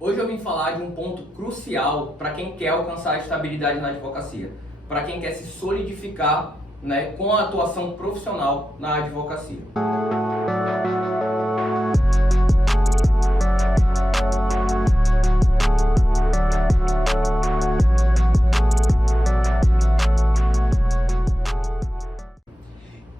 Hoje eu vim falar de um ponto crucial para quem quer alcançar a estabilidade na advocacia, para quem quer se solidificar, com a atuação profissional na advocacia.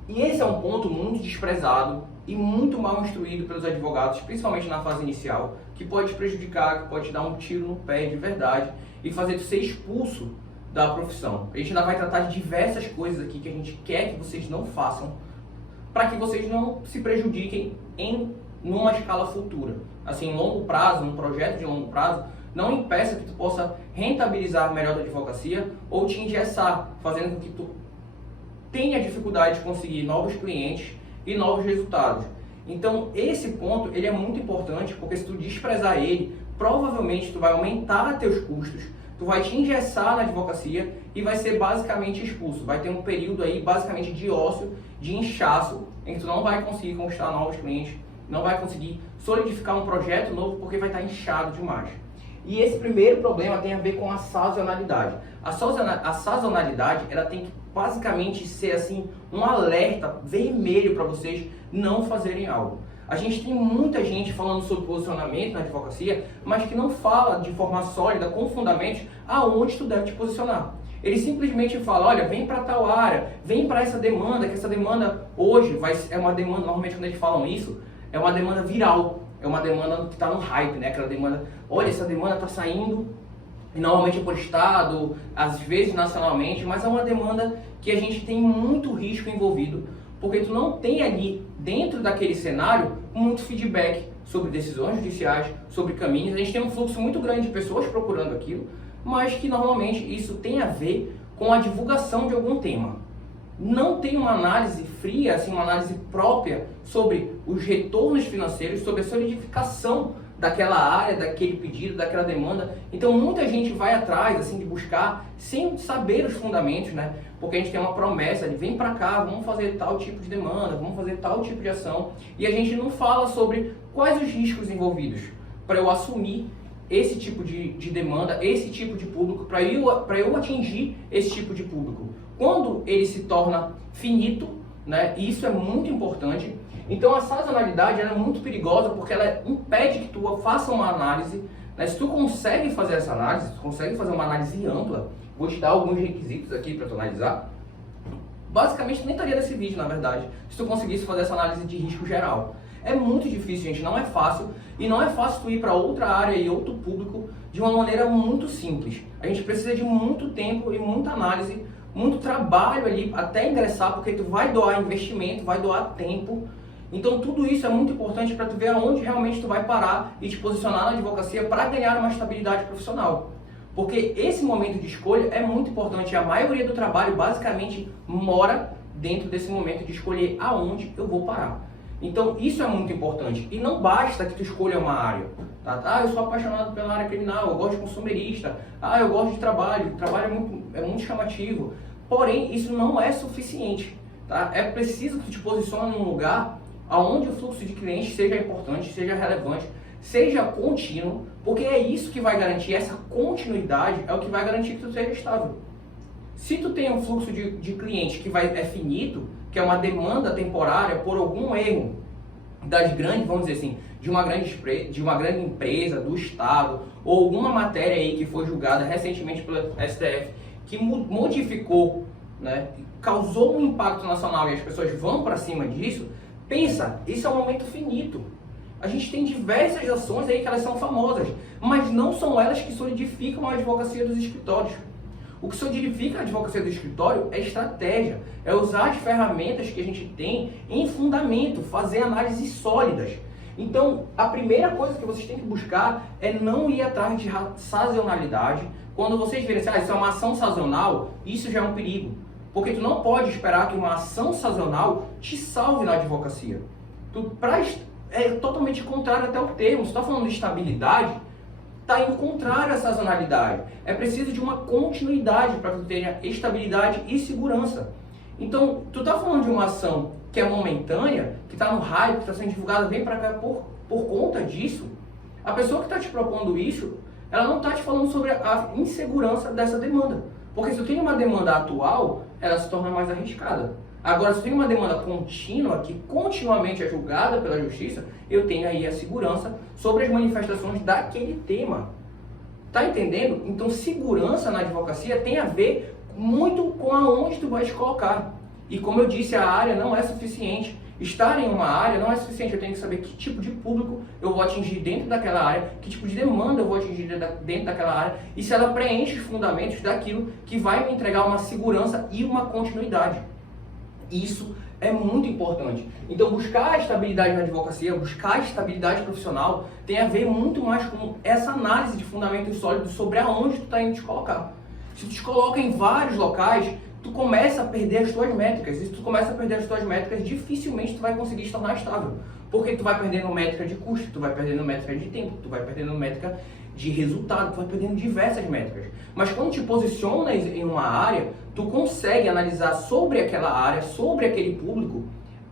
E esse é um ponto muito desprezado e muito mal instruído pelos advogados, principalmente na fase inicial, que pode te prejudicar, que pode te dar um tiro no pé de verdade e fazer tu ser expulso da profissão. A gente ainda vai tratar de diversas coisas aqui que a gente quer que vocês não façam, para que vocês não se prejudiquem numa escala futura. Assim, em longo prazo, num projeto de longo prazo, não impeça que tu possa rentabilizar melhor a advocacia ou te engessar, fazendo com que tu tenha dificuldade de conseguir novos clientes e novos resultados. Então esse ponto ele é muito importante, porque se tu desprezar ele, provavelmente tu vai aumentar teus custos, tu vai te engessar na advocacia e vai ser basicamente expulso. Vai ter um período aí basicamente de ócio, de inchaço, em que tu não vai conseguir conquistar novos clientes, não vai conseguir solidificar um projeto novo porque vai estar inchado demais. E esse primeiro problema tem a ver com a sazonalidade. A sazonalidade, ela tem que basicamente ser assim um alerta vermelho para vocês não fazerem algo. A gente tem muita gente falando sobre posicionamento na advocacia, mas que não fala de forma sólida, com fundamentos, aonde tu deve te posicionar. Ele simplesmente fala, olha, vem para tal área, vem para essa demanda, que essa demanda hoje é uma demanda, normalmente quando eles falam isso, é uma demanda viral. É uma demanda que está no hype, né? Aquela demanda, olha, essa demanda está saindo, e normalmente é por estado, às vezes nacionalmente, mas é uma demanda que a gente tem muito risco envolvido, porque tu não tem ali, dentro daquele cenário, muito feedback sobre decisões judiciais, sobre caminhos. A gente tem um fluxo muito grande de pessoas procurando aquilo, mas que normalmente isso tem a ver com a divulgação de algum tema. Não tem uma análise fria, assim, uma análise própria sobre os retornos financeiros, sobre a solidificação daquela área, daquele pedido, daquela demanda. Então muita gente vai atrás assim de buscar sem saber os fundamentos, né? Porque a gente tem uma promessa de vem para cá, vamos fazer tal tipo de demanda, vamos fazer tal tipo de ação, e a gente não fala sobre quais os riscos envolvidos para eu assumir esse tipo de demanda, esse tipo de público, para eu atingir esse tipo de público. Quando ele se torna finito, né, isso é muito importante. Então a sazonalidade é muito perigosa porque ela impede que tu faça uma análise, né? Se tu consegue fazer essa análise, tu consegue fazer uma análise ampla, vou te dar alguns requisitos aqui para tu analisar. Basicamente nem estaria nesse vídeo, na verdade, se tu conseguisse fazer essa análise de risco geral. É muito difícil, gente, não é fácil, e não é fácil tu ir para outra área e outro público de uma maneira muito simples. A gente precisa de muito tempo e muita análise, muito trabalho ali até ingressar, porque tu vai doar investimento, vai doar tempo. Então tudo isso é muito importante para tu ver aonde realmente tu vai parar e te posicionar na advocacia para ganhar uma estabilidade profissional. Porque esse momento de escolha é muito importante, a maioria do trabalho basicamente mora dentro desse momento de escolher aonde eu vou parar. Então isso é muito importante, e não basta que tu escolha uma área, tá? Ah, eu sou apaixonado pela área criminal, eu gosto de consumerista, ah, eu gosto de trabalho é muito chamativo, porém isso não é suficiente, tá? É preciso que tu te posicione num lugar onde o fluxo de clientes seja importante, seja relevante, seja contínuo, porque é isso que vai garantir, essa continuidade é o que vai garantir que tu seja estável. Se tu tem um fluxo de clientes que é finito, que é uma demanda temporária por algum erro das grandes, vamos dizer assim, de uma grande empresa, do Estado, ou alguma matéria aí que foi julgada recentemente pela STF, que modificou, né, causou um impacto nacional e as pessoas vão para cima disso, pensa, isso é um momento finito. A gente tem diversas ações aí que elas são famosas, mas não são elas que solidificam a advocacia dos escritórios. O que solidifica a advocacia do escritório é estratégia, é usar as ferramentas que a gente tem em fundamento, fazer análises sólidas. Então, a primeira coisa que vocês têm que buscar é não ir atrás de sazonalidade. Quando vocês verem assim, isso é uma ação sazonal, isso já é um perigo. Porque tu não pode esperar que uma ação sazonal te salve na advocacia. É totalmente contrário até o termo. Se tu está falando de estabilidade, está indo contrário à sazonalidade. É preciso de uma continuidade para que tu tenha estabilidade e segurança. Então, tu está falando de uma ação que é momentânea, que está no hype, que está sendo divulgada, vem para cá por conta disso, A pessoa que está te propondo isso, ela não está te falando sobre a insegurança dessa demanda. Porque se tu tem uma demanda atual, ela se torna mais arriscada. Agora, se tu tem uma demanda contínua, que continuamente é julgada pela justiça, eu tenho aí a segurança sobre as manifestações daquele tema. Tá entendendo? Então, segurança na advocacia tem a ver muito com aonde tu vai te colocar. E como eu disse, a área não é suficiente. Estar em uma área não é suficiente. Eu tenho que saber que tipo de público eu vou atingir dentro daquela área, que tipo de demanda eu vou atingir dentro daquela área, e se ela preenche os fundamentos daquilo que vai me entregar uma segurança e uma continuidade. Isso é muito importante. Então, buscar a estabilidade na advocacia, buscar a estabilidade profissional, tem a ver muito mais com essa análise de fundamentos sólidos sobre aonde tu está indo te colocar. Se tu te coloca em vários locais, tu começa a perder as tuas métricas. E se tu começa a perder as tuas métricas, dificilmente tu vai conseguir se tornar estável. Porque tu vai perdendo métrica de custo, tu vai perdendo métrica de tempo, tu vai perdendo métrica de resultado, tu vai perdendo diversas métricas. Mas quando te posicionas em uma área, tu consegue analisar sobre aquela área, sobre aquele público,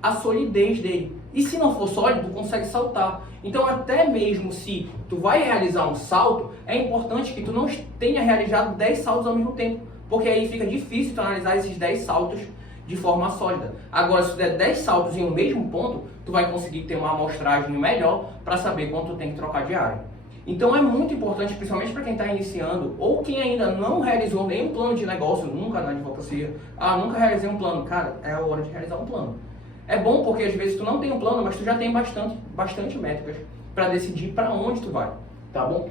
a solidez dele. E se não for sólido, tu consegue saltar. Então, até mesmo se tu vai realizar um salto, é importante que tu não tenha realizado 10 saltos ao mesmo tempo. Porque aí fica difícil tu analisar esses 10 saltos de forma sólida. Agora, se tu der 10 saltos em um mesmo ponto, tu vai conseguir ter uma amostragem melhor para saber quanto tu tem que trocar de área. Então é muito importante, principalmente para quem está iniciando ou quem ainda não realizou nenhum plano de negócio, nunca na advocacia. Ah, nunca realizei um plano. Cara, é a hora de realizar um plano. É bom porque às vezes tu não tem um plano, mas tu já tem bastante métricas para decidir para onde tu vai, tá bom?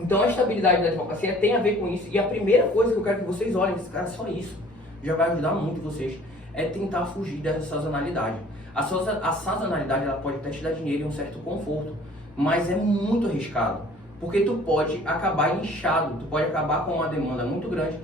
Então a estabilidade da advocacia tem a ver com isso. E a primeira coisa que eu quero que vocês olhem, cara, só isso já vai ajudar muito vocês, é tentar fugir dessa sazonalidade. A sazonalidade, ela pode até te dar dinheiro e um certo conforto, mas é muito arriscado, porque tu pode acabar inchado, tu pode acabar com uma demanda muito grande,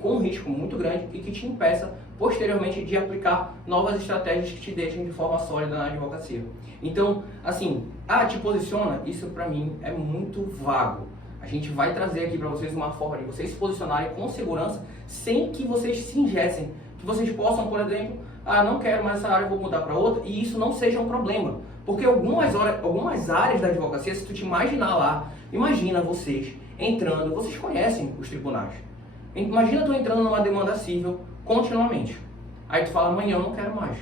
com um risco muito grande e que te impeça posteriormente de aplicar novas estratégias que te deixem de forma sólida na advocacia. Então, assim, te posiciona, isso para mim é muito vago. A gente vai trazer aqui para vocês uma forma de vocês se posicionarem com segurança, sem que vocês se engessem, que vocês possam, por exemplo, não quero mais essa área, vou mudar para outra, e isso não seja um problema. Porque algumas áreas da advocacia, se tu te imaginar lá, imagina vocês entrando, vocês conhecem os tribunais. Imagina tu entrando numa demanda civil continuamente. Aí tu fala, amanhã eu não quero mais.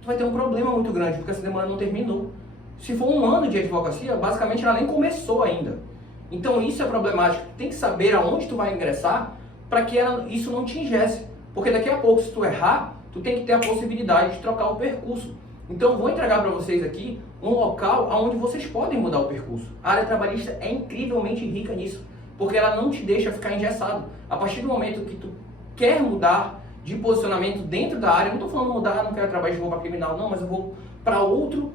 Tu vai ter um problema muito grande, porque essa demanda não terminou. Se for um ano de advocacia, basicamente ela nem começou ainda. Então isso é problemático. Tu tem que saber aonde tu vai ingressar para que isso não te ingesse. Porque daqui a pouco, se tu errar, tu tem que ter a possibilidade de trocar o percurso. Então eu vou entregar para vocês aqui um local onde vocês podem mudar o percurso. A área trabalhista é incrivelmente rica nisso, porque ela não te deixa ficar engessado. A partir do momento que tu quer mudar de posicionamento dentro da área, não estou falando mudar, não quero trabalhar de roupa criminal, não, mas eu vou para outro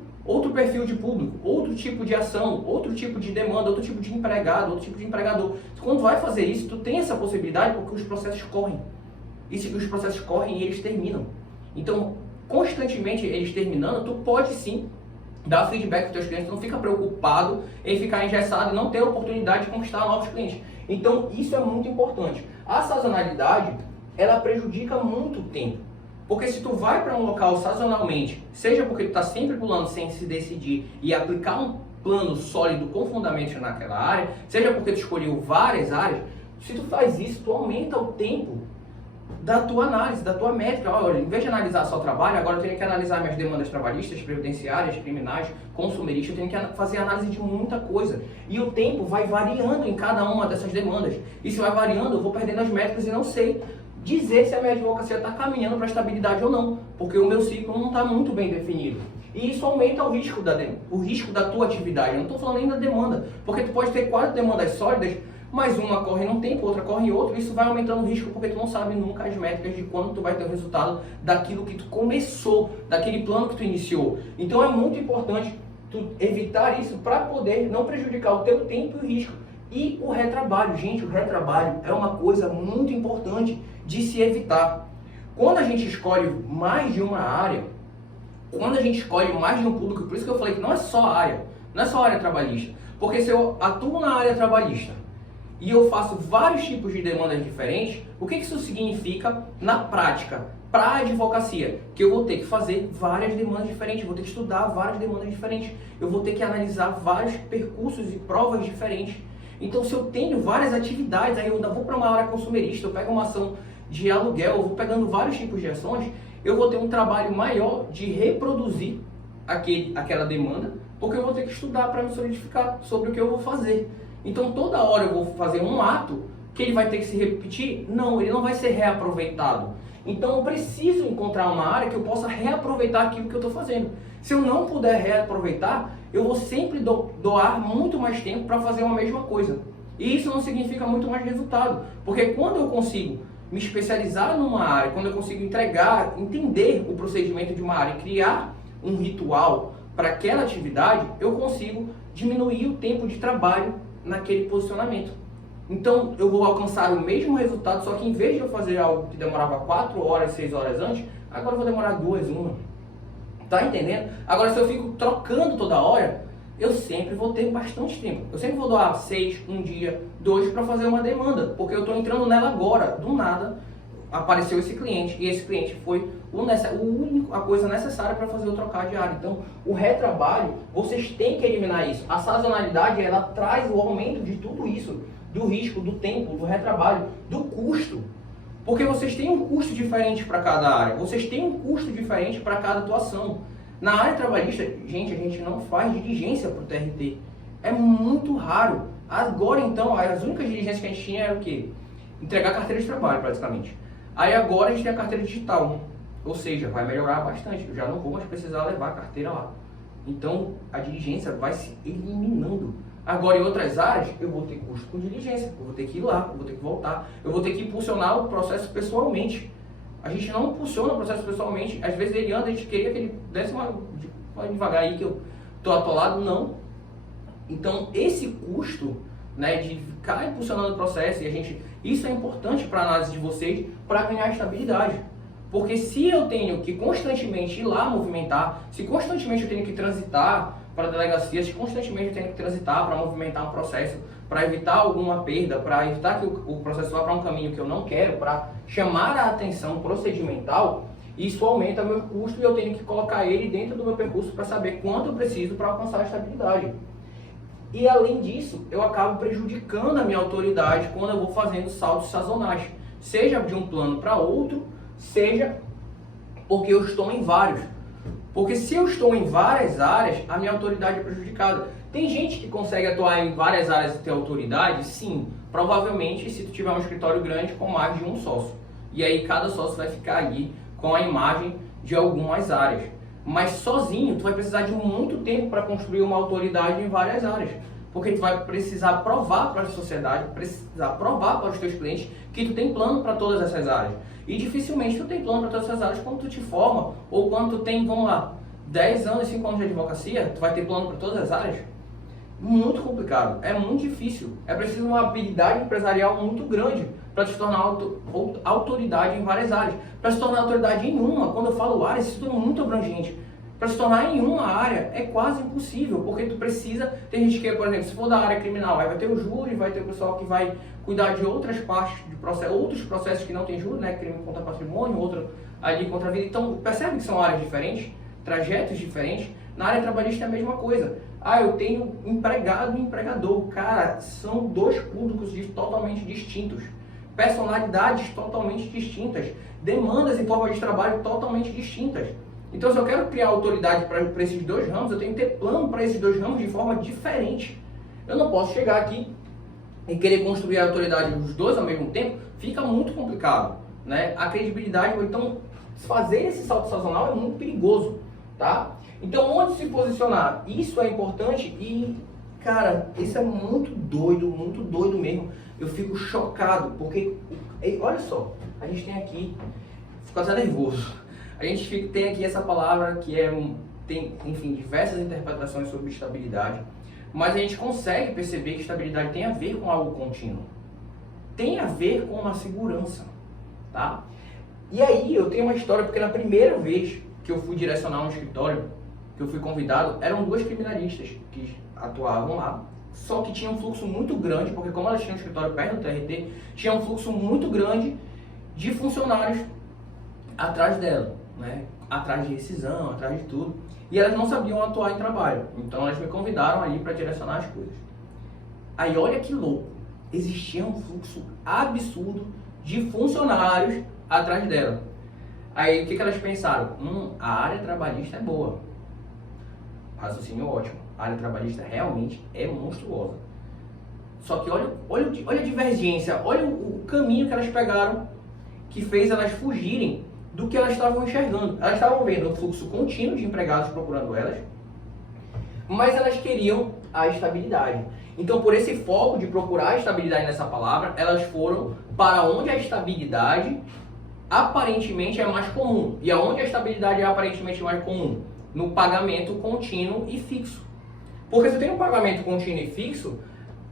perfil de público, outro tipo de ação, outro tipo de demanda, outro tipo de empregado, outro tipo de empregador. Quando tu vai fazer isso, tu tem essa possibilidade porque os processos correm. E se os processos correm, eles terminam. Então, constantemente eles terminando, tu pode sim dar feedback para os teus clientes, não fica preocupado em ficar engessado e não ter a oportunidade de conquistar novos clientes. Então, isso é muito importante. A sazonalidade, ela prejudica muito o tempo. Porque se tu vai para um local sazonalmente, seja porque tu está sempre pulando sem se decidir e aplicar um plano sólido com fundamentos naquela área, seja porque tu escolheu várias áreas, se tu faz isso, tu aumenta o tempo da tua análise, da tua métrica. Olha, em vez de analisar só o trabalho, agora eu tenho que analisar minhas demandas trabalhistas, previdenciárias, criminais, consumeristas, eu tenho que fazer análise de muita coisa. E o tempo vai variando em cada uma dessas demandas. E se vai variando, eu vou perdendo as métricas e não sei dizer se a minha advocacia está caminhando para estabilidade ou não, porque o meu ciclo não está muito bem definido. E isso aumenta o risco da tua atividade. Eu não estou falando nem da demanda, porque tu pode ter 4 demandas sólidas, mas uma corre num tempo, outra corre em outro, e isso vai aumentando o risco, porque tu não sabe nunca as métricas de quando tu vai ter o resultado daquilo que tu começou, daquele plano que tu iniciou. Então é muito importante tu evitar isso para poder não prejudicar o teu tempo e o risco. E o retrabalho, gente, o retrabalho é uma coisa muito importante de se evitar. Quando a gente escolhe mais de uma área, quando a gente escolhe mais de um público, por isso que eu falei que não é só a área, não é só a área trabalhista. Porque se eu atuo na área trabalhista e eu faço vários tipos de demandas diferentes, o que isso significa na prática? Para a advocacia, que eu vou ter que fazer várias demandas diferentes, vou ter que estudar várias demandas diferentes, eu vou ter que analisar vários percursos e provas diferentes. Então, se eu tenho várias atividades, aí eu ainda vou para uma área consumerista, eu pego uma ação de aluguel, eu vou pegando vários tipos de ações, eu vou ter um trabalho maior de reproduzir aquela demanda, porque eu vou ter que estudar para me solidificar sobre o que eu vou fazer. Então, toda hora eu vou fazer um ato que ele vai ter que se repetir? Não, ele não vai ser reaproveitado. Então, eu preciso encontrar uma área que eu possa reaproveitar aquilo que eu estou fazendo. Se eu não puder reaproveitar, eu vou sempre doar muito mais tempo para fazer uma mesma coisa. E isso não significa muito mais resultado, porque quando eu consigo me especializar numa área, quando eu consigo entender o procedimento de uma área e criar um ritual para aquela atividade, eu consigo diminuir o tempo de trabalho naquele posicionamento. Então, eu vou alcançar o mesmo resultado, só que em vez de eu fazer algo que demorava 4 horas, 6 horas antes, agora eu vou demorar 2, 1. Tá entendendo? Agora, se eu fico trocando toda hora, eu sempre vou ter bastante tempo. Eu sempre vou doar 6, um dia, 2 para fazer uma demanda, porque eu estou entrando nela agora. Do nada, apareceu esse cliente, e esse cliente foi a coisa necessária para fazer eu trocar de área. Então, o retrabalho, vocês têm que eliminar isso. A sazonalidade, ela traz o aumento de tudo isso, do risco, do tempo, do retrabalho, do custo. Porque vocês têm um custo diferente para cada área, vocês têm um custo diferente para cada atuação. Na área trabalhista, gente, a gente não faz diligência para o TRT. É muito raro. Agora, então, as únicas diligências que a gente tinha era o quê? Entregar carteira de trabalho, praticamente. Aí agora a gente tem a carteira digital, ou seja, vai melhorar bastante. Eu já não vou mais precisar levar a carteira lá. Então, a diligência vai se eliminando. Agora, em outras áreas, eu vou ter custo com diligência, eu vou ter que ir lá, eu vou ter que voltar, eu vou ter que impulsionar o processo pessoalmente. A gente não impulsiona o processo pessoalmente. Às vezes ele anda, a gente queria que ele desse vai devagar aí que eu tô atolado, não. Então, esse custo, né, de ficar impulsionando o processo, isso é importante para a análise de vocês, para ganhar estabilidade. Porque se eu tenho que constantemente ir lá movimentar, se constantemente eu tenho que transitar para a delegacia, se constantemente eu tenho que transitar para movimentar um processo, para evitar alguma perda, para evitar que o processo vá para um caminho que eu não quero, para chamar a atenção procedimental, isso aumenta meu custo e eu tenho que colocar ele dentro do meu percurso para saber quanto eu preciso para alcançar a estabilidade. E além disso, eu acabo prejudicando a minha autoridade quando eu vou fazendo saltos sazonais, seja de um plano para outro, seja porque eu estou em vários. Porque se eu estou em várias áreas, a minha autoridade é prejudicada. Tem gente que consegue atuar em várias áreas e ter autoridade? Sim, provavelmente se tu tiver um escritório grande com mais de um sócio. E aí cada sócio vai ficar ali com a imagem de algumas áreas. Mas sozinho, tu vai precisar de muito tempo para construir uma autoridade em várias áreas. Porque tu vai precisar provar para a sociedade, precisar provar para os teus clientes que tu tem plano para todas essas áreas. E dificilmente tu tem plano para todas essas áreas quando tu te forma, ou quando tu tem, vamos lá, 10 anos, 5 anos de advocacia, tu vai ter plano para todas as áreas? Muito complicado, é muito difícil. É preciso uma habilidade empresarial muito grande para se tornar autoridade em várias áreas. Para se tornar autoridade em uma, quando eu falo área, isso tudo é muito abrangente. Para se tornar em uma área é quase impossível, porque tu precisa, tem gente que, por exemplo, se for da área criminal, aí vai ter o júri, vai ter o pessoal que vai cuidar de outras partes de processo, outros processos que não tem júri, né, crime contra patrimônio, outro ali contra a vida. Então, percebe que são áreas diferentes, trajetos diferentes. Na área trabalhista é a mesma coisa. Ah, eu tenho empregado e empregador. Cara, são dois públicos totalmente distintos. Personalidades totalmente distintas. Demandas e formas de trabalho totalmente distintas. Então, se eu quero criar autoridade para esses dois ramos, eu tenho que ter plano para esses dois ramos de forma diferente. Eu não posso chegar aqui e querer construir a autoridade dos dois ao mesmo tempo, fica muito complicado, né? A credibilidade, ou então fazer esse salto sazonal é muito perigoso, tá? Então, onde se posicionar? Isso é importante e, cara, isso é muito doido mesmo. Eu fico chocado, porque, olha só, a gente tem aqui, fico até nervoso. A gente tem aqui essa palavra que tem, enfim, diversas interpretações sobre estabilidade, mas a gente consegue perceber que estabilidade tem a ver com algo contínuo. Tem a ver com uma segurança, tá? E aí eu tenho uma história, porque na primeira vez que eu fui direcionar um escritório, que eu fui convidado, eram duas criminalistas que atuavam lá, só que tinha um fluxo muito grande, porque como elas tinham um escritório perto do TRT, tinha um fluxo muito grande de funcionários atrás dela, né? Atrás de rescisão, atrás de tudo. E elas não sabiam atuar em trabalho. Então elas me convidaram ali para direcionar as coisas. Aí olha que louco, existia um fluxo absurdo de funcionários atrás dela. Aí o que elas pensaram? A área trabalhista é boa. Raciocínio ótimo. A área trabalhista realmente é monstruosa. Só que olha a divergência, olha o caminho que elas pegaram que fez elas fugirem do que elas estavam enxergando. Elas estavam vendo um fluxo contínuo de empregados procurando elas, mas elas queriam a estabilidade. Então, por esse foco de procurar a estabilidade nessa palavra, elas foram para onde a estabilidade aparentemente é mais comum. E aonde a estabilidade é aparentemente mais comum? No pagamento contínuo e fixo. Porque se tem um pagamento contínuo e fixo,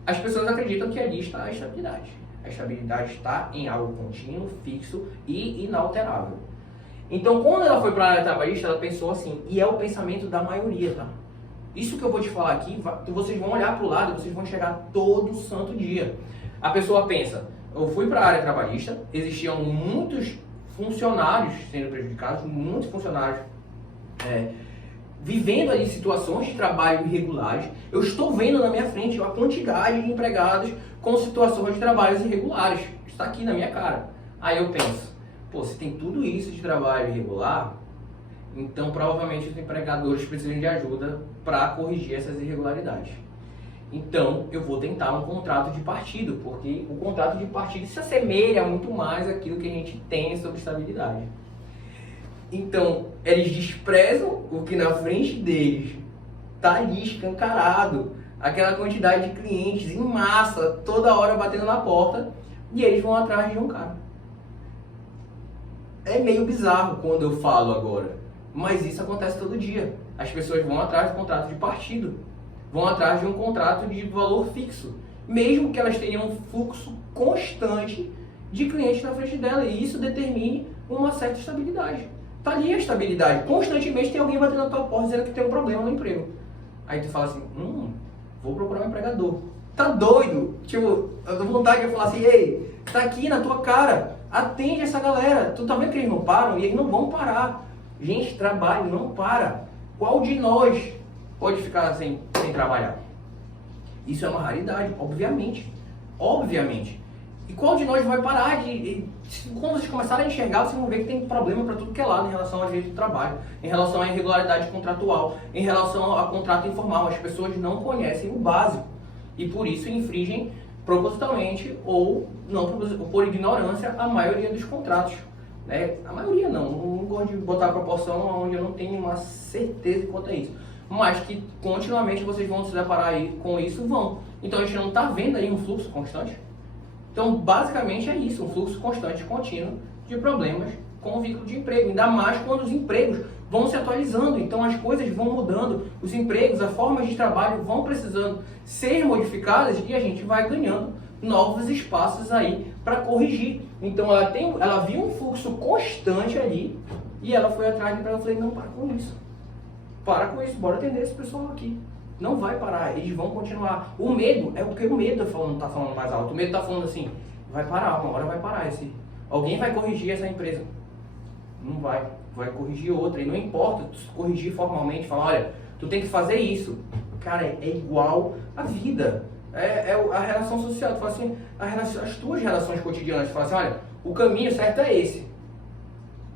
as pessoas acreditam que ali está a estabilidade. A estabilidade está em algo contínuo, fixo e inalterável. Então, quando ela foi para a área trabalhista, ela pensou assim, e é o pensamento da maioria, tá? Isso que eu vou te falar aqui, vocês vão olhar para o lado e vocês vão chegar todo santo dia. A pessoa pensa, eu fui para a área trabalhista, existiam muitos funcionários sendo prejudicados, muitos funcionários vivendo ali situações de trabalho irregulares. Eu estou vendo na minha frente a quantidade de empregados com situações de trabalhos irregulares. Está aqui na minha cara. Aí eu penso, pô, se tem tudo isso de trabalho irregular, então provavelmente os empregadores precisam de ajuda para corrigir essas irregularidades. Então eu vou tentar um contrato de partido, porque o contrato de partido se assemelha muito mais àquilo que a gente tem sobre estabilidade. Então eles desprezam o que na frente deles está ali escancarado, aquela quantidade de clientes em massa, toda hora batendo na porta, e eles vão atrás de um cara. É meio bizarro quando eu falo agora, mas isso acontece todo dia. As pessoas vão atrás do contrato de partido, vão atrás de um contrato de valor fixo, mesmo que elas tenham um fluxo constante de clientes na frente dela, e isso determine uma certa estabilidade. Tá ali a estabilidade, constantemente tem alguém batendo na tua porta dizendo que tem um problema no emprego. Aí tu fala assim, vou procurar um empregador. Tá doido? Tipo, eu tô vontade de falar assim, ei, tá aqui na tua cara, atende essa galera. Tu tá vendo que eles não param e eles não vão parar. Gente, trabalho não para. Qual de nós pode ficar sem trabalhar? Isso é uma raridade, obviamente. Obviamente. E qual de nós vai parar quando vocês começarem a enxergar, vocês vão ver que tem problema para tudo que é lado em relação ao direito do trabalho, em relação à irregularidade contratual, em relação ao contrato informal. As pessoas não conhecem o básico e por isso infringem propositalmente ou não por ignorância a maioria dos contratos. Né? A maioria não gosto de botar a proporção onde eu não tenho uma certeza quanto a isso. Mas que continuamente vocês vão se deparar aí com isso, vão. Então a gente não está vendo aí um fluxo constante. Então basicamente é isso, um fluxo constante e contínuo de problemas com o vínculo de emprego. Ainda mais quando os empregos vão se atualizando, então as coisas vão mudando, os empregos, as formas de trabalho vão precisando ser modificadas e a gente vai ganhando novos espaços aí para corrigir. Então ela viu um fluxo constante ali e ela foi atrás de mim. Eu falei, não, para com isso. Para com isso, bora atender esse pessoal aqui. Não vai parar, eles vão continuar. O medo é porque o medo tá falando mais alto. O medo tá falando assim, vai parar, uma hora vai parar. Alguém vai corrigir essa empresa. Não vai corrigir outra. E não importa tu corrigir formalmente, falar, olha, tu tem que fazer isso. Cara, é igual a vida. É a relação social. Tu fala assim, as tuas relações cotidianas, tu fala assim, olha, o caminho certo é esse.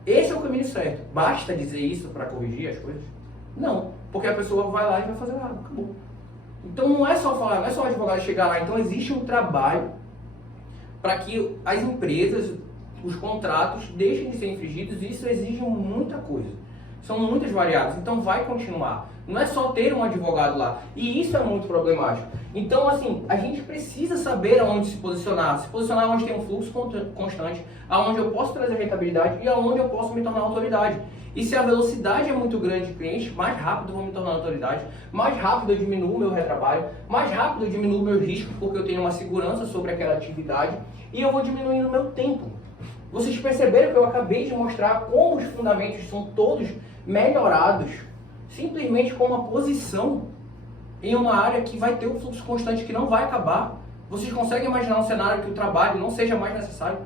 Esse é o caminho certo. Basta dizer isso para corrigir as coisas? Não, porque a pessoa vai lá e vai fazer errado, acabou. Então não é só falar, não é só o advogado chegar lá. Então existe um trabalho para que as empresas, os contratos deixem de ser infringidos, e isso exige muita coisa. São muitas variáveis, então vai continuar. Não é só ter um advogado lá. E isso é muito problemático. Então, assim, a gente precisa saber aonde se posicionar. Se posicionar onde tem um fluxo constante, aonde eu posso trazer rentabilidade e aonde eu posso me tornar autoridade. E se a velocidade é muito grande de clientes, mais rápido eu vou me tornar autoridade, mais rápido eu diminuo o meu retrabalho, mais rápido eu diminuo meus riscos, porque eu tenho uma segurança sobre aquela atividade, e eu vou diminuindo o meu tempo. Vocês perceberam que eu acabei de mostrar como os fundamentos são todos melhorados, simplesmente com uma posição. em uma área que vai ter um fluxo constante que não vai acabar. Vocês conseguem imaginar um cenário que o trabalho não seja mais necessário?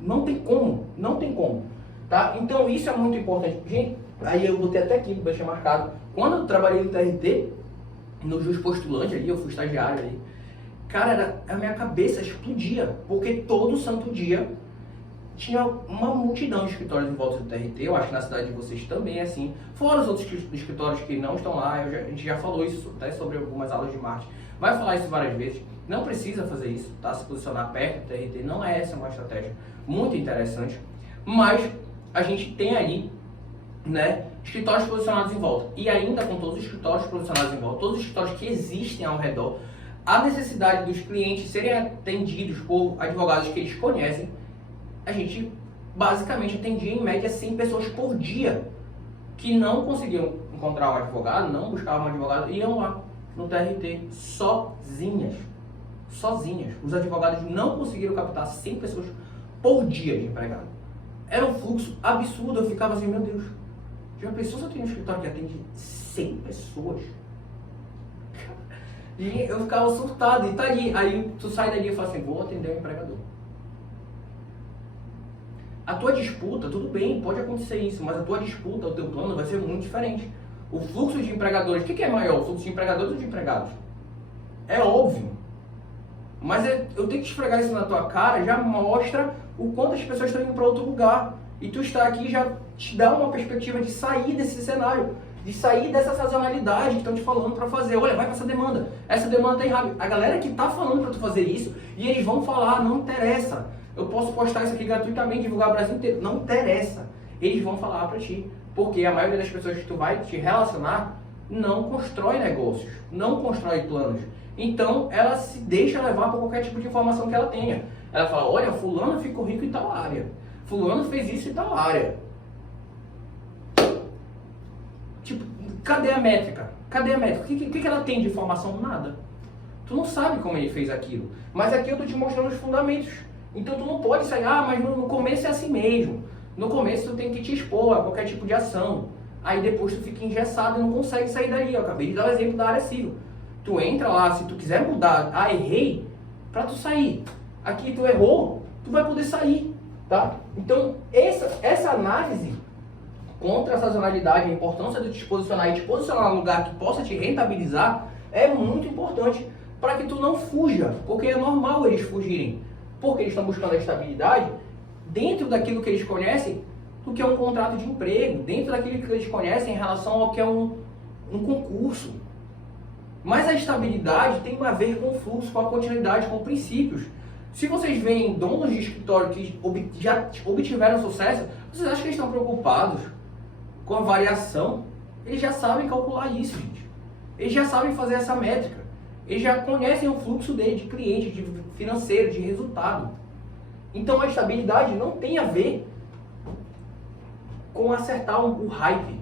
Não tem como, não tem como, tá? Então isso é muito importante. Gente, aí eu botei até aqui, deixei marcado. Quando eu trabalhei no TRT, no Jus Postulante ali, eu fui estagiário ali, cara, a minha cabeça explodia, porque todo santo dia tinha uma multidão de escritórios em volta do TRT. Eu acho que na cidade de vocês também é assim. Fora os outros escritórios que não estão lá, a gente já falou isso até sobre algumas aulas de marketing. Vai falar isso várias vezes. Não precisa fazer isso, tá? Se posicionar perto do TRT não é essa uma estratégia muito interessante. Mas a gente tem ali, né, escritórios posicionados em volta. E ainda com todos os escritórios posicionados em volta, todos os escritórios que existem ao redor, a necessidade dos clientes serem atendidos por advogados que eles conhecem, a gente basicamente atendia em média 100 pessoas por dia que não conseguiam encontrar um advogado, não buscavam um advogado, iam lá no TRT sozinhas. Sozinhas. Os advogados não conseguiram captar 100 pessoas por dia de empregado. Era um fluxo absurdo. Eu ficava assim, meu Deus, já pensou se eu tenho um escritório que atende 100 pessoas? E eu ficava surtado, e tá ali. Aí tu sai dali e fala assim, vou atender o empregador. A tua disputa, tudo bem, pode acontecer isso, mas a tua disputa, o teu plano vai ser muito diferente. O fluxo de empregadores, o que é maior? O fluxo de empregadores ou de empregados? É óbvio. Mas eu tenho que esfregar isso na tua cara, já mostra o quanto as pessoas estão indo para outro lugar. E tu estar aqui já te dá uma perspectiva de sair desse cenário, de sair dessa sazonalidade que estão te falando para fazer. Olha, vai para essa demanda tá errada. A galera que tá falando para tu fazer isso, e eles vão falar, não interessa. Eu posso postar isso aqui gratuitamente, divulgar o Brasil inteiro. Não interessa. Eles vão falar para ti. Porque a maioria das pessoas que tu vai te relacionar não constrói negócios, não constrói planos. Então, ela se deixa levar por qualquer tipo de informação que ela tenha. Ela fala, olha, fulano ficou rico em tal área. Fulano fez isso em tal área. Tipo, cadê a métrica? Cadê a métrica? O que ela tem de informação? Nada. Tu não sabe como ele fez aquilo. Mas aqui eu tô te mostrando os fundamentos. Então tu não pode sair, mas no começo é assim mesmo. No começo tu tem que te expor a qualquer tipo de ação. Aí depois tu fica engessado e não consegue sair dali. Eu acabei de dar o exemplo da área civil. Tu entra lá, se tu quiser mudar, errei, pra tu sair. Aqui tu errou, tu vai poder sair, tá? Então essa análise contra a sazonalidade, a importância de te posicionar e te posicionar num lugar que possa te rentabilizar, é muito importante para que tu não fuja, porque é normal eles fugirem. Porque eles estão buscando a estabilidade dentro daquilo que eles conhecem, do que é um contrato de emprego, dentro daquilo que eles conhecem em relação ao que é um concurso. Mas a estabilidade tem a ver com o fluxo, com a continuidade, com princípios. Se vocês veem donos de escritório que já obtiveram sucesso, vocês acham que eles estão preocupados com a variação? Eles já sabem calcular isso, gente. Eles já sabem fazer essa métrica. Eles já conhecem o fluxo dele, de cliente, de financeiro, de resultado. Então a estabilidade não tem a ver com acertar o hype.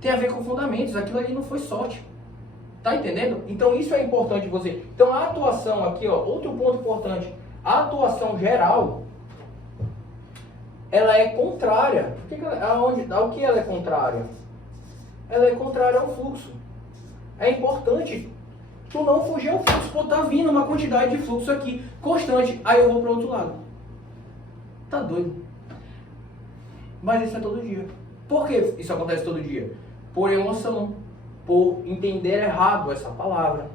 Tem a ver com fundamentos. Aquilo ali não foi sorte. Tá entendendo? Então isso é importante você. Então a atuação aqui, ó, outro ponto importante. A atuação geral, ela é contrária. Ao que ela é contrária? Ela é contrária ao fluxo. É importante tu não fugir ao fluxo. Pô, tá vindo uma quantidade de fluxo aqui, constante. Aí eu vou para o outro lado. Tá doido. Mas isso é todo dia. Por que isso acontece todo dia? Por emoção. Por entender errado essa palavra.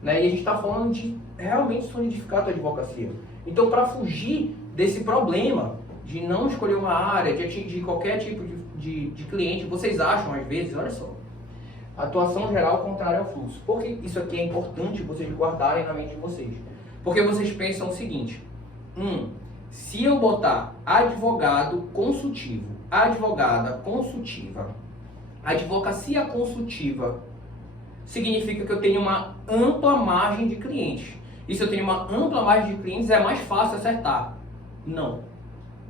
Né? E a gente está falando de realmente solidificar a tua advocacia. Então, para fugir desse problema de não escolher uma área, de atingir qualquer tipo de cliente, vocês acham às vezes, olha só, atuação geral contrária ao fluxo. Por que isso aqui é importante vocês guardarem na mente de vocês? Porque vocês pensam o seguinte, se eu botar advogado consultivo, advogada consultiva, advocacia consultiva, significa que eu tenho uma ampla margem de clientes. E se eu tenho uma ampla margem de clientes, é mais fácil acertar. Não,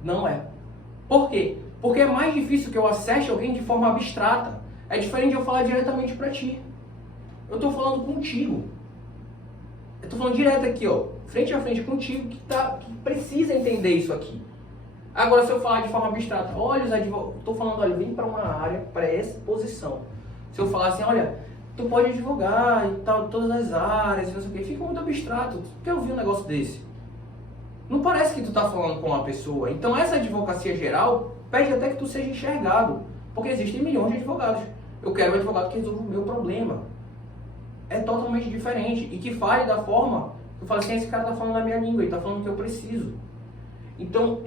não é. Por quê? Porque é mais difícil que eu acerte alguém de forma abstrata. É diferente de eu falar diretamente para ti. Eu estou falando contigo. Eu estou falando direto aqui, ó, frente a frente contigo, que precisa entender isso aqui. Agora, se eu falar de forma abstrata, olha, os advogados, estou falando, olha, vem para uma área, para essa posição. Se eu falar assim, olha, tu pode advogar e tal, todas as áreas, não sei o que, fica muito abstrato. Tu quer ouvir um negócio desse? Não parece que tu tá falando com uma pessoa. Então essa advocacia geral pede até que tu seja enxergado, porque existem milhões de advogados. Eu quero um advogado que resolva o meu problema. É totalmente diferente e que fale da forma que eu falo assim, esse cara tá falando na minha língua, ele tá falando o que eu preciso. Então,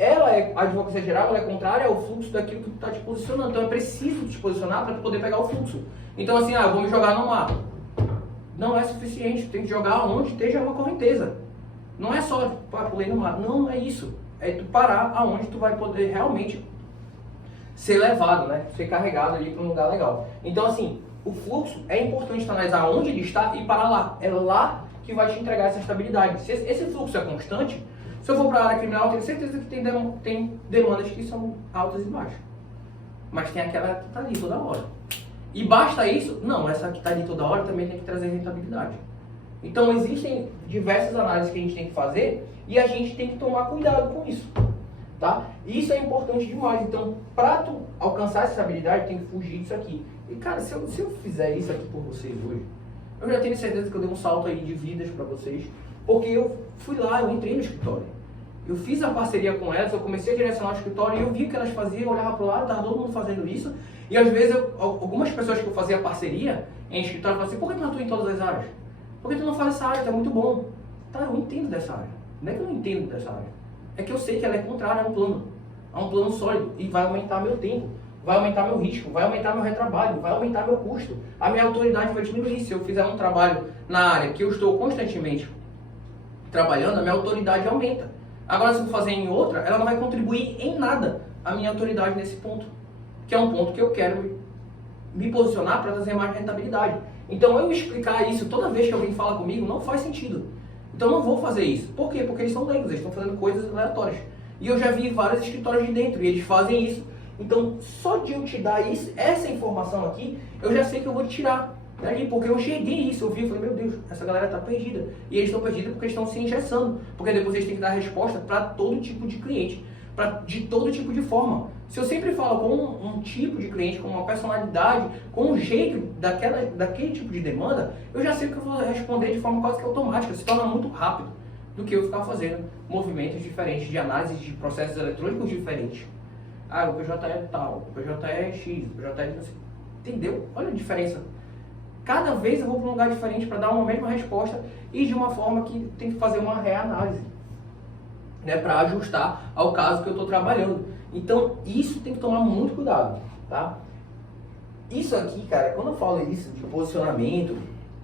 a advocacia geral, ela é contrária ao fluxo daquilo que tu está te posicionando. Então, é preciso te posicionar para tu poder pegar o fluxo. Então, assim, eu vou me jogar no mar. Não é suficiente, tu tem que jogar onde esteja uma correnteza. Não é só, pulei no mar. Não é isso. É tu parar aonde tu vai poder realmente ser levado, né? Ser carregado ali para um lugar legal. Então, assim, o fluxo é importante analisar onde ele está e parar lá. É lá que vai te entregar essa estabilidade. Se esse fluxo é constante, se eu for para a área criminal, eu tenho certeza que tem demandas que são altas e baixas. Mas tem aquela que está ali toda hora. E basta isso? Não, essa que está ali toda hora também tem que trazer rentabilidade. Então existem diversas análises que a gente tem que fazer e a gente tem que tomar cuidado com isso. Tá? Isso é importante demais. Então, para tu alcançar essa estabilidade, tem que fugir disso aqui. E cara, se eu fizer isso aqui por vocês hoje, eu já tenho certeza que eu dei um salto aí de vidas para vocês. Porque eu fui lá, eu entrei no escritório. Eu fiz a parceria com elas, eu comecei a direcionar o escritório e eu vi o que elas faziam, eu olhava para o lado, estava todo mundo fazendo isso. E às vezes, algumas pessoas que eu fazia parceria em escritório falavam assim, por que tu não atua em todas as áreas? Por que tu não faz essa área, que é muito bom? Tá, eu entendo dessa área. Não é que eu não entendo dessa área. É que eu sei que ela é contrária a um plano sólido e vai aumentar meu tempo. Vai aumentar meu risco, vai aumentar meu retrabalho, vai aumentar meu custo. A minha autoridade vai diminuir. Se eu fizer um trabalho na área que eu estou constantemente trabalhando, a minha autoridade aumenta. Agora, se eu fazer em outra, ela não vai contribuir em nada a minha autoridade nesse ponto, que é um ponto que eu quero me posicionar para trazer mais rentabilidade. Então, eu explicar isso toda vez que alguém fala comigo não faz sentido. Então, eu não vou fazer isso. Por quê? Porque eles são leigos, eles estão fazendo coisas aleatórias. E eu já vi vários escritórios de dentro e eles fazem isso. Então, só de eu te dar isso, essa informação aqui, eu já sei que eu vou te tirar dali, porque eu cheguei isso, eu vi, eu falei, meu Deus, essa galera está perdida. E eles estão perdidos porque eles estão se engessando, porque depois eles têm que dar resposta para todo tipo de cliente, de todo tipo de forma. Se eu sempre falo com um tipo de cliente, com uma personalidade, com um jeito daquele tipo de demanda, eu já sei que eu vou responder de forma quase que automática, se torna muito rápido do que eu ficar fazendo movimentos diferentes, de análise de processos eletrônicos diferentes. Ah, o PJ é tal, o PJ é X, o PJ é... Entendeu? Olha a diferença. Cada vez eu vou para um lugar diferente para dar uma mesma resposta e de uma forma que tem que fazer uma reanálise, né, para ajustar ao caso que eu estou trabalhando. Então, isso tem que tomar muito cuidado, tá? Isso aqui, cara, quando eu falo isso de posicionamento,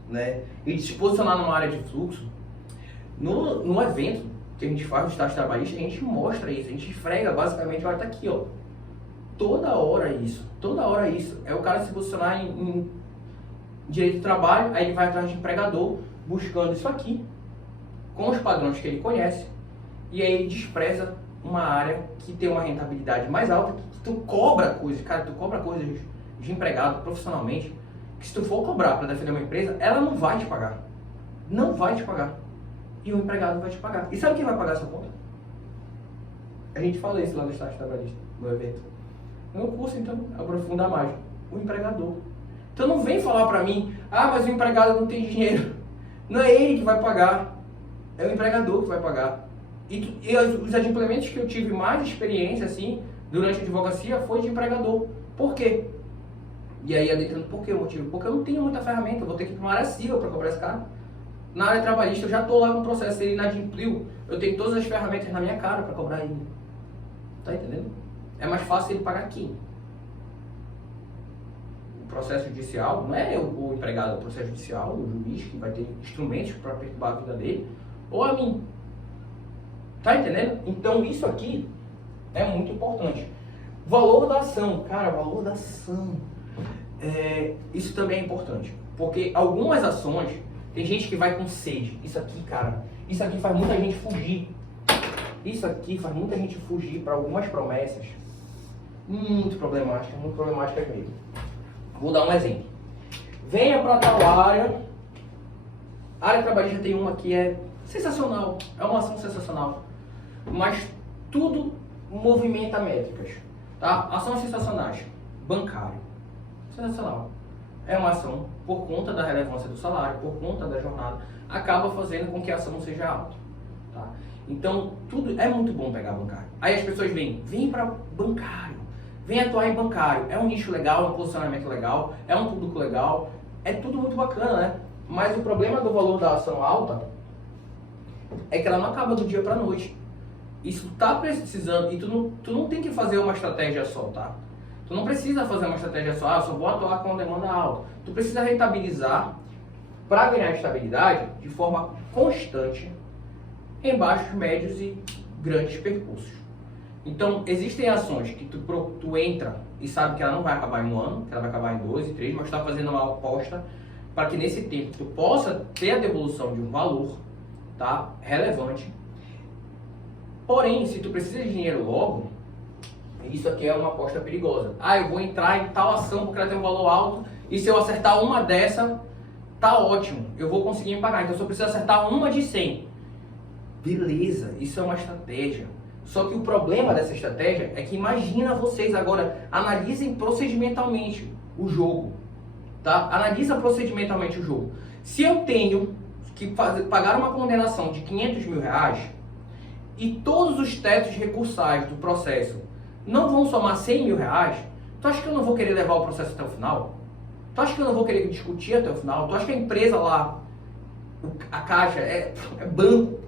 né, e de se posicionar numa área de fluxo, no evento que a gente faz, o estágio trabalhista, a gente mostra isso, a gente esfrega basicamente, olha, tá aqui, ó, toda hora isso. É o cara se posicionar em direito do trabalho, aí ele vai atrás de empregador, buscando isso aqui, com os padrões que ele conhece, e aí ele despreza uma área que tem uma rentabilidade mais alta, que tu cobra coisas, cara, tu cobra coisas de empregado profissionalmente, que se tu for cobrar para defender uma empresa, ela não vai te pagar. Não vai te pagar. E o empregado vai te pagar. E sabe quem vai pagar essa conta? A gente fala isso lá no estágio trabalhista, no evento. No curso, então, aprofundar mais. O empregador. Então não vem falar pra mim, ah, mas o empregado não tem dinheiro. Não é ele que vai pagar, é o empregador que vai pagar. E os adimplamentos que eu tive mais experiência, assim, durante a advocacia, foi de empregador. Por quê? E aí, adentrando, por que o motivo? Porque eu não tenho muita ferramenta, eu vou ter que ir para uma área civil para cobrar esse cara. Na área trabalhista, eu já estou lá no processo, se ele inadimpliu, eu tenho todas as ferramentas na minha cara para cobrar ele. Tá entendendo? É mais fácil ele pagar aqui. O processo judicial, não é o empregado, é o processo judicial, o juiz que vai ter instrumentos para perturbar a vida dele, ou a mim. Tá entendendo? Então isso aqui é muito importante. Valor da ação, cara, valor da ação. Isso também é importante. Porque algumas ações, tem gente que vai com sede. Isso aqui, cara, isso aqui faz muita gente fugir. Isso aqui faz muita gente fugir para algumas promessas muito problemáticas mesmo. Vou dar um exemplo. Venha para tal área. A área trabalhista tem uma que é sensacional, é uma ação sensacional, mas tudo movimenta métricas, tá? Ações sensacionais, bancário, sensacional. é uma ação, por conta da relevância do salário, por conta da jornada, acaba fazendo com que a ação seja alta. Tá? Então, tudo é muito bom pegar bancário. Aí as pessoas vêm para bancário, vem atuar em bancário. É um nicho legal, é um posicionamento legal, é um público legal, é tudo muito bacana, né? Mas o problema do valor da ação alta é que ela não acaba do dia para a noite. Isso tá precisando, e tu não tem que fazer uma estratégia só, tá? Tu não precisa fazer uma estratégia só, só vou atuar com demanda alta. Tu precisa rentabilizar para ganhar estabilidade de forma constante em baixos, médios e grandes percursos. Então, existem ações que tu entra e sabe que ela não vai acabar em um ano, que ela vai acabar em 2 e 3, mas tu está fazendo uma aposta para que nesse tempo tu possa ter a devolução de um valor, tá, relevante. Porém, se tu precisa de dinheiro logo, isso aqui é uma aposta perigosa. Ah, eu vou entrar em tal ação porque ela tem um valor alto e se eu acertar uma dessa, tá ótimo, eu vou conseguir me pagar. Então, se eu preciso acertar uma de 100, beleza, isso é uma estratégia. Só que o problema dessa estratégia é que imagina vocês agora, analisem procedimentalmente o jogo, tá? Analisa procedimentalmente o jogo. Se eu tenho que pagar uma condenação de 500 mil reais e todos os tetos recursais do processo não vão somar 100 mil reais, tu acha que eu não vou querer levar o processo até o final? Tu acha que eu não vou querer discutir até o final? Tu acha que a empresa lá, a caixa, é banco?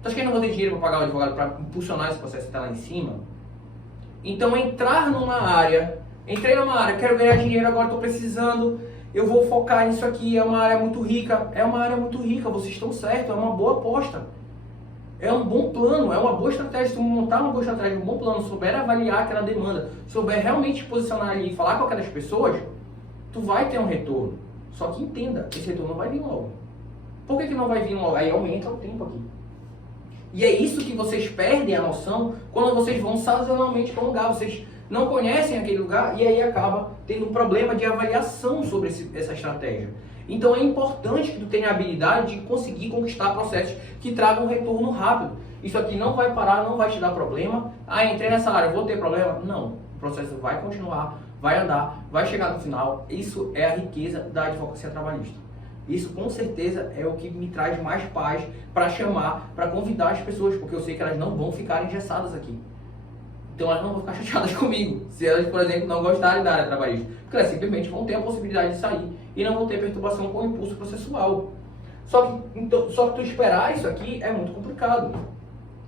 Tu acha que eu não vou ter dinheiro para pagar o advogado para impulsionar esse processo até lá em cima? Então, entrei numa área, quero ganhar dinheiro agora, estou precisando, eu vou focar nisso aqui, é uma área muito rica, vocês estão certos, é uma boa aposta. É um bom plano, é uma boa estratégia. Se tu montar uma boa estratégia, um bom plano, souber avaliar aquela demanda, souber realmente posicionar ali e falar com aquelas pessoas, tu vai ter um retorno. Só que entenda, esse retorno não vai vir logo. Por que não vai vir logo? Aí aumenta o tempo aqui. E é isso que vocês perdem a noção quando vocês vão sazonalmente para um lugar. Vocês não conhecem aquele lugar e aí acaba tendo um problema de avaliação sobre essa estratégia. Então é importante que tu tenha a habilidade de conseguir conquistar processos que tragam um retorno rápido. Isso aqui não vai parar, não vai te dar problema. Ah, entrei nessa área, vou ter problema? Não. O processo vai continuar, vai andar, vai chegar no final. Isso é a riqueza da advocacia trabalhista. Isso com certeza é o que me traz mais paz para chamar, para convidar as pessoas, porque eu sei que elas não vão ficar engessadas aqui. Então elas não vão ficar chateadas comigo, se elas, por exemplo, não gostarem da área trabalhista. Porque elas simplesmente vão ter a possibilidade de sair e não vão ter perturbação com o impulso processual. Só que tu esperar isso aqui é muito complicado.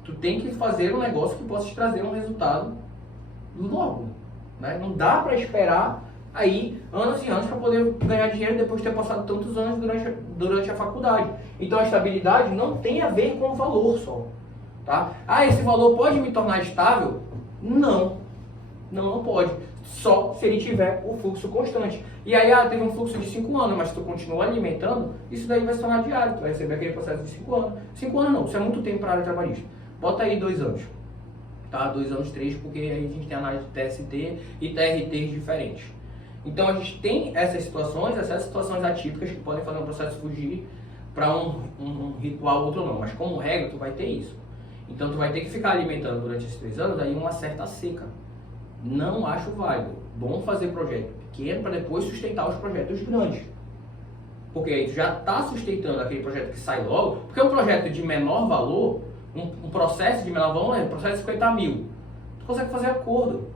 Tu tem que fazer um negócio que possa te trazer um resultado logo. Né? Não dá para esperar aí anos e anos para poder ganhar dinheiro depois de ter passado tantos anos durante a faculdade. Então a estabilidade não tem a ver com o valor só. Tá? Ah, esse valor pode me tornar estável? Não, não pode. Só se ele tiver o fluxo constante. E aí, teve um fluxo de 5 anos, mas se tu continua alimentando, isso daí vai se tornar diário. Tu vai receber aquele processo de 5 anos. 5 anos não, isso é muito tempo para a área trabalhista. Bota aí 2 anos. Tá? 2 anos, 3, porque aí a gente tem análise de TST e TRTs diferentes. Então a gente tem essas situações atípicas que podem fazer um processo fugir para um ritual, outro não. Mas como regra, tu vai ter isso. Então tu vai ter que ficar alimentando durante esses 3 anos aí uma certa seca. Não acho válido. Bom fazer projeto pequeno para depois sustentar os projetos grandes. Porque aí tu já está sustentando aquele projeto que sai logo. Porque um projeto de menor valor, um processo de menor valor, um processo de 50 mil, tu consegue fazer acordo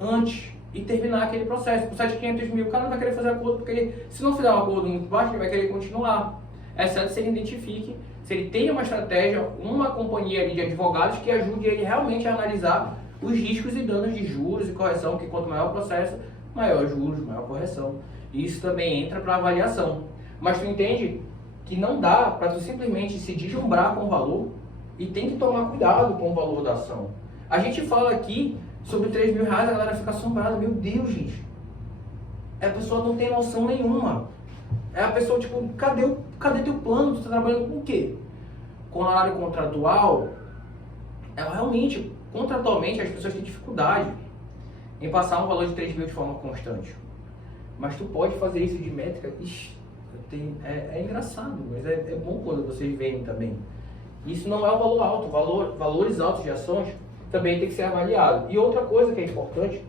antes e terminar aquele processo. Por 700 mil, o cara não vai querer fazer acordo porque se não fizer um acordo muito baixo, ele vai querer continuar. Exceto se ele identifique, se ele tem uma estratégia, uma companhia ali de advogados que ajude ele realmente a analisar os riscos e danos de juros e correção, que quanto maior o processo, maior juros, maior correção. Isso também entra para avaliação. Mas tu entende que não dá para tu simplesmente se deslumbrar com o valor e tem que tomar cuidado com o valor da ação. A gente fala aqui sobre 3 mil reais, a galera fica assombrada. Meu Deus, gente. A pessoa não tem noção nenhuma. É a pessoa, tipo, cadê teu plano? Tu tá trabalhando com o quê? Com a área contratual, realmente, contratualmente, as pessoas têm dificuldade em passar um valor de 3 mil de forma constante. Mas tu pode fazer isso de métrica. Ixi, é engraçado, mas é bom quando vocês verem também. Isso não é um valor alto. Valores altos de ações também tem que ser avaliado. E outra coisa que é importante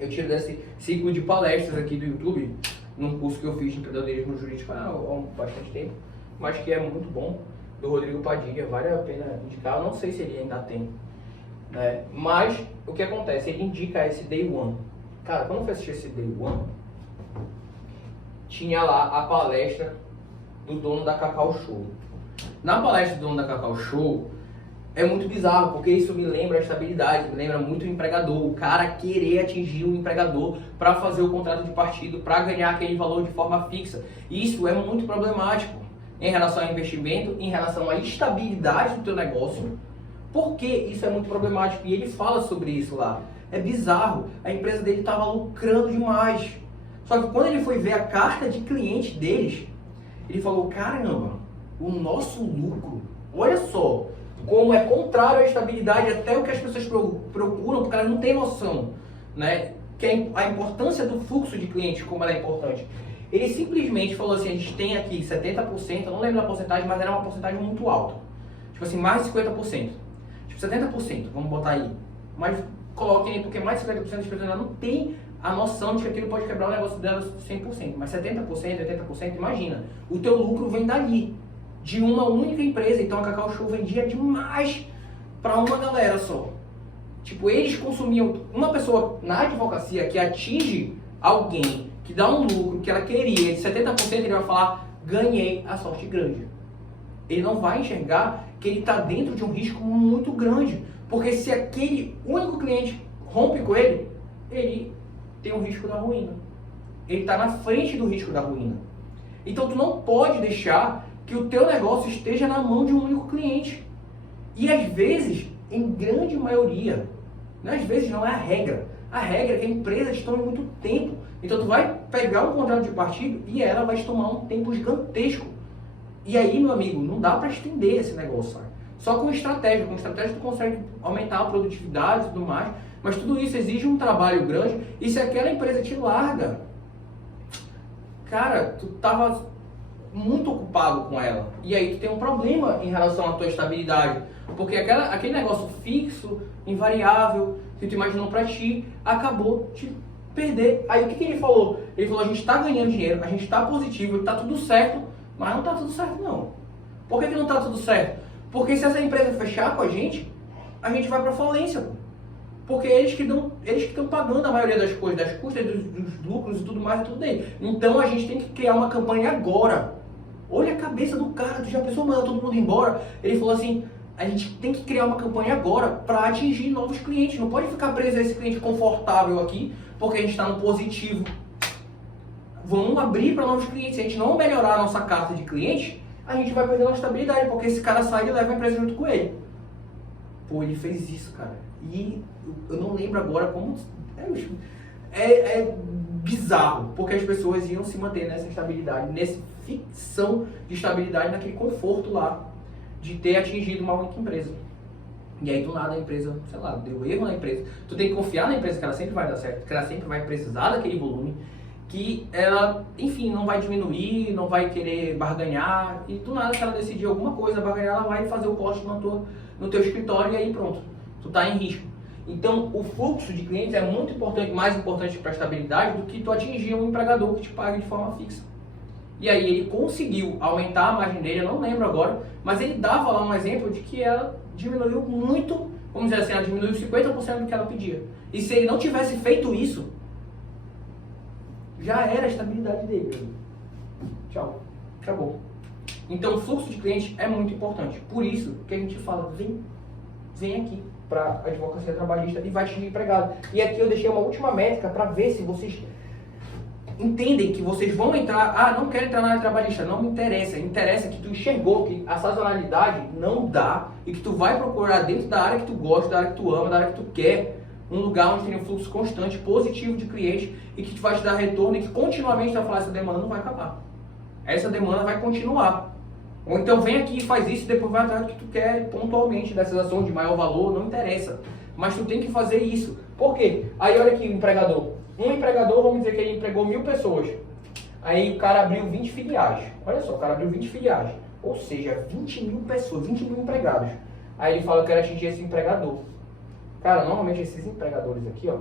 Eu tiro desse ciclo de palestras aqui do YouTube, num curso que eu fiz de empreendedorismo jurídico há bastante tempo, mas que é muito bom, do Rodrigo Padilha, vale a pena indicar. Eu não sei se ele ainda tem, né? Mas o que acontece? Ele indica esse Day One. Cara, quando eu fui assistir esse Day One, tinha lá a palestra do dono da Cacau Show. Na palestra do dono da Cacau Show, é muito bizarro, porque isso me lembra a estabilidade, me lembra muito o empregador, o cara querer atingir o empregador para fazer o contrato de partido, para ganhar aquele valor de forma fixa. Isso é muito problemático em relação ao investimento, em relação à estabilidade do teu negócio. Por que isso é muito problemático? E ele fala sobre isso lá. É bizarro, a empresa dele estava lucrando demais. Só que quando ele foi ver a carta de cliente deles, ele falou, caramba, o nosso lucro, olha só, como é contrário à estabilidade, até o que as pessoas procuram, porque elas não têm noção, né? Que a importância do fluxo de clientes, como ela é importante. Ele simplesmente falou assim, a gente tem aqui 70%, eu não lembro da porcentagem, mas era uma porcentagem muito alta. Tipo assim, mais de 50%. Tipo 70%, vamos botar aí. Mas coloquem aí, porque mais de 50% das pessoas ainda não tem a noção de que aquilo pode quebrar o negócio delas 100%. Mas 70%, 80%, imagina. O teu lucro vem dali, de uma única empresa. Então a Cacau Show vendia demais para uma galera só. Tipo, eles consumiam, uma pessoa na advocacia que atinge alguém, que dá um lucro que ela queria, de 70%, ele vai falar, ganhei a sorte grande. Ele não vai enxergar que ele está dentro de um risco muito grande. Porque se aquele único cliente rompe com ele, ele tem um risco da ruína. Ele está na frente do risco da ruína. Então tu não pode deixar que o teu negócio esteja na mão de um único cliente. E às vezes, em grande maioria, às vezes não é a regra. A regra é que a empresa te tome muito tempo. Então tu vai pegar um contrato de partido e ela vai te tomar um tempo gigantesco. E aí, meu amigo, não dá para estender esse negócio, sabe? Só com estratégia. Com estratégia tu consegue aumentar a produtividade e tudo mais. Mas tudo isso exige um trabalho grande. E se aquela empresa te larga, cara, tu tava muito ocupado com ela. E aí tu tem um problema em relação à tua estabilidade. Porque aquele negócio fixo, invariável, que tu imaginou pra ti, acabou te perder. Aí o que ele falou? Ele falou, a gente tá ganhando dinheiro, a gente tá positivo, tá tudo certo, mas não tá tudo certo não. Por que não tá tudo certo? Porque se essa empresa fechar com a gente vai pra falência, pô. Porque eles que estão pagando a maioria das coisas, das custas, dos lucros e tudo mais, e tudo dele. Então a gente tem que criar uma campanha agora. Olha a cabeça do cara, tu já pensou mandar todo mundo embora? Ele falou assim, a gente tem que criar uma campanha agora para atingir novos clientes. Não pode ficar preso a esse cliente confortável aqui, porque a gente está no positivo. Vamos abrir para novos clientes. Se a gente não melhorar a nossa carta de clientes, a gente vai perder a nossa estabilidade, porque esse cara sai e leva a empresa junto com ele. Pô, ele fez isso, cara. E eu não lembro agora como... É bizarro, porque as pessoas iam se manter nessa estabilidade, nessa ficção de estabilidade, naquele conforto lá, de ter atingido uma única empresa. E aí do nada a empresa, sei lá, deu erro na empresa. Tu tem que confiar na empresa que ela sempre vai dar certo, que ela sempre vai precisar daquele volume, que ela, enfim, não vai diminuir, não vai querer barganhar, e do nada se ela decidir alguma coisa, barganhar, ela vai fazer o corte no teu escritório e aí pronto, tu tá em risco. Então o fluxo de clientes é muito importante, mais importante para a estabilidade do que tu atingir um empregador que te pague de forma fixa. E aí ele conseguiu aumentar a margem dele, eu não lembro agora, mas ele dava lá um exemplo de que ela diminuiu muito, vamos dizer assim, ela diminuiu 50% do que ela pedia. E se ele não tivesse feito isso, já era a estabilidade dele. Tchau. Acabou. Então o fluxo de clientes é muito importante. Por isso que a gente fala, vem aqui para a advocacia trabalhista e vai te empregado. E aqui eu deixei uma última métrica para ver se vocês entendem que vocês vão entrar, não quero entrar na área trabalhista, não me interessa. Interessa que tu enxergou que a sazonalidade não dá e que tu vai procurar dentro da área que tu gosta, da área que tu ama, da área que tu quer, um lugar onde tem um fluxo constante, positivo de clientes e que vai te dar retorno e que continuamente vai falar, essa demanda não vai acabar. Essa demanda vai continuar. Ou então vem aqui e faz isso e depois vai atrás do que tu quer pontualmente dessas ações de maior valor, não interessa. Mas tu tem que fazer isso. Por quê? Aí olha aqui o empregador. Um empregador, vamos dizer que ele empregou 1000 pessoas. Aí o cara abriu 20 filiais. Olha só, o cara abriu 20 filiais. Ou seja, 20.000 pessoas, 20.000 empregados. Aí ele fala que eu quero atingir esse empregador. Cara, normalmente esses empregadores aqui, ó,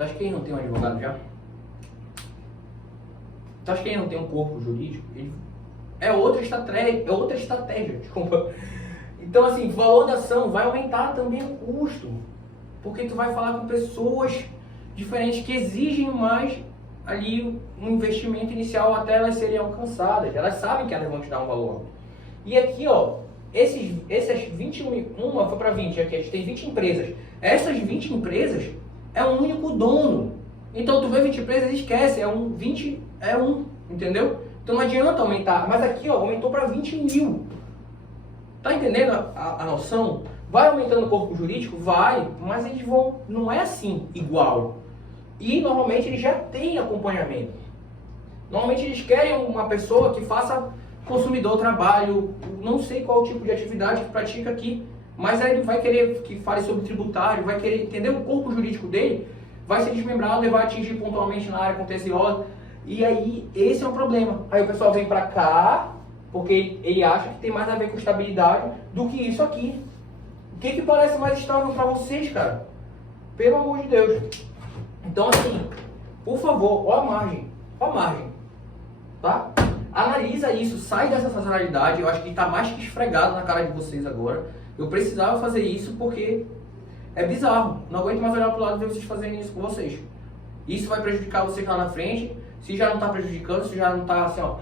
Tu acha que ele não tem um advogado já? Tu acha que ele não tem um corpo jurídico? É outra estratégia, desculpa. Então assim, valor da ação vai aumentar também o custo. Porque tu vai falar com pessoas diferentes que exigem mais ali um investimento inicial até elas serem alcançadas. Elas sabem que elas vão te dar um valor. E aqui, ó, essas 21, uma foi para 20, aqui a gente tem 20 empresas. Essas 20 empresas é um único dono. Então tu vê 20 empresas e esquece, 20 é um, entendeu? Então não adianta aumentar, mas aqui ó, aumentou para 20 mil. Tá entendendo a noção? Vai aumentando o corpo jurídico? Vai, mas eles vão, não é assim, igual. E normalmente eles já têm acompanhamento. Normalmente eles querem uma pessoa que faça consumidor, trabalho, não sei qual tipo de atividade que pratica aqui, mas aí ele vai querer que fale sobre tributário, vai querer, entendeu? O corpo jurídico dele vai ser desmembrado e vai atingir pontualmente na área contenciosa. E aí, esse é um problema. Aí o pessoal vem pra cá, porque ele acha que tem mais a ver com estabilidade do que isso aqui. O que parece mais estável pra vocês, cara? Pelo amor de Deus. Então assim, por favor, ó a margem, tá? Analisa isso, sai dessa sazonalidade, eu acho que tá mais que esfregado na cara de vocês agora. Eu precisava fazer isso porque é bizarro, não aguento mais olhar pro lado e ver vocês fazendo isso com vocês. Isso vai prejudicar vocês lá na frente, se já não tá prejudicando, se já não tá assim, ó,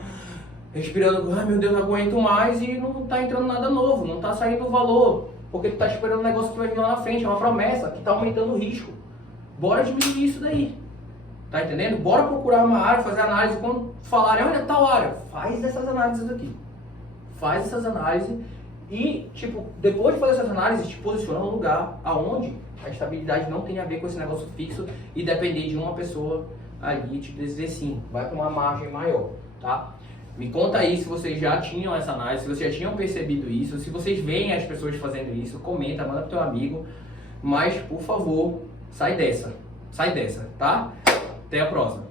respirando, ai meu Deus, não aguento mais e não tá entrando nada novo, não tá saindo o valor, porque tu tá esperando um negócio que vai vir lá na frente, é uma promessa que tá aumentando o risco. Bora diminuir isso daí. Tá entendendo? Bora procurar uma área, fazer análise. Quando falarem, olha, tal área, faz essas análises aqui. Faz essas análises e, tipo, depois de fazer essas análises, te posiciona no lugar aonde a estabilidade não tem a ver com esse negócio fixo e depender de uma pessoa ali te dizer sim, vai para uma margem maior, tá? Me conta aí se vocês já tinham essa análise, se vocês já tinham percebido isso, se vocês veem as pessoas fazendo isso, comenta, manda pro teu amigo, mas, por favor, sai dessa, tá? Até a próxima.